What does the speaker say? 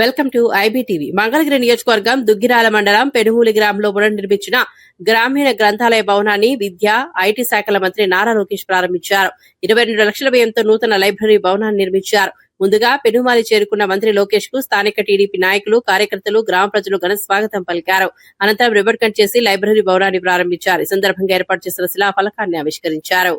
Welcome to IBTV. Mangalagiri నియోజకవర్గం దుగ్గిరాల మండలం పెనుమూలి గ్రామంలో పునర్నిర్మించిన గ్రామీణ గ్రంథాలయ భవనాన్ని విద్య, ఐటీ శాఖల మంత్రి నారా లోకేష్ ప్రారంభించారు. 22 లక్షల వ్యయంతో నూతన లైబ్రరీ భవనాన్ని నిర్మించారు. ముందుగా పెనుమాలి చేరుకున్న మంత్రి లోకేష్ కు స్థానిక టీడీపీ నాయకులు, కార్యకర్తలు, గ్రామ ప్రజలు ఘన స్వాగతం పలికారు. అనంతరం రిబన్ కట్ చేసి లైబ్రరీ భవనాన్ని ప్రారంభించారు. ఈ సందర్భంగా ఏర్పాటు చేసిన శిలాఫలకాన్ని ఆవిష్కరించారు.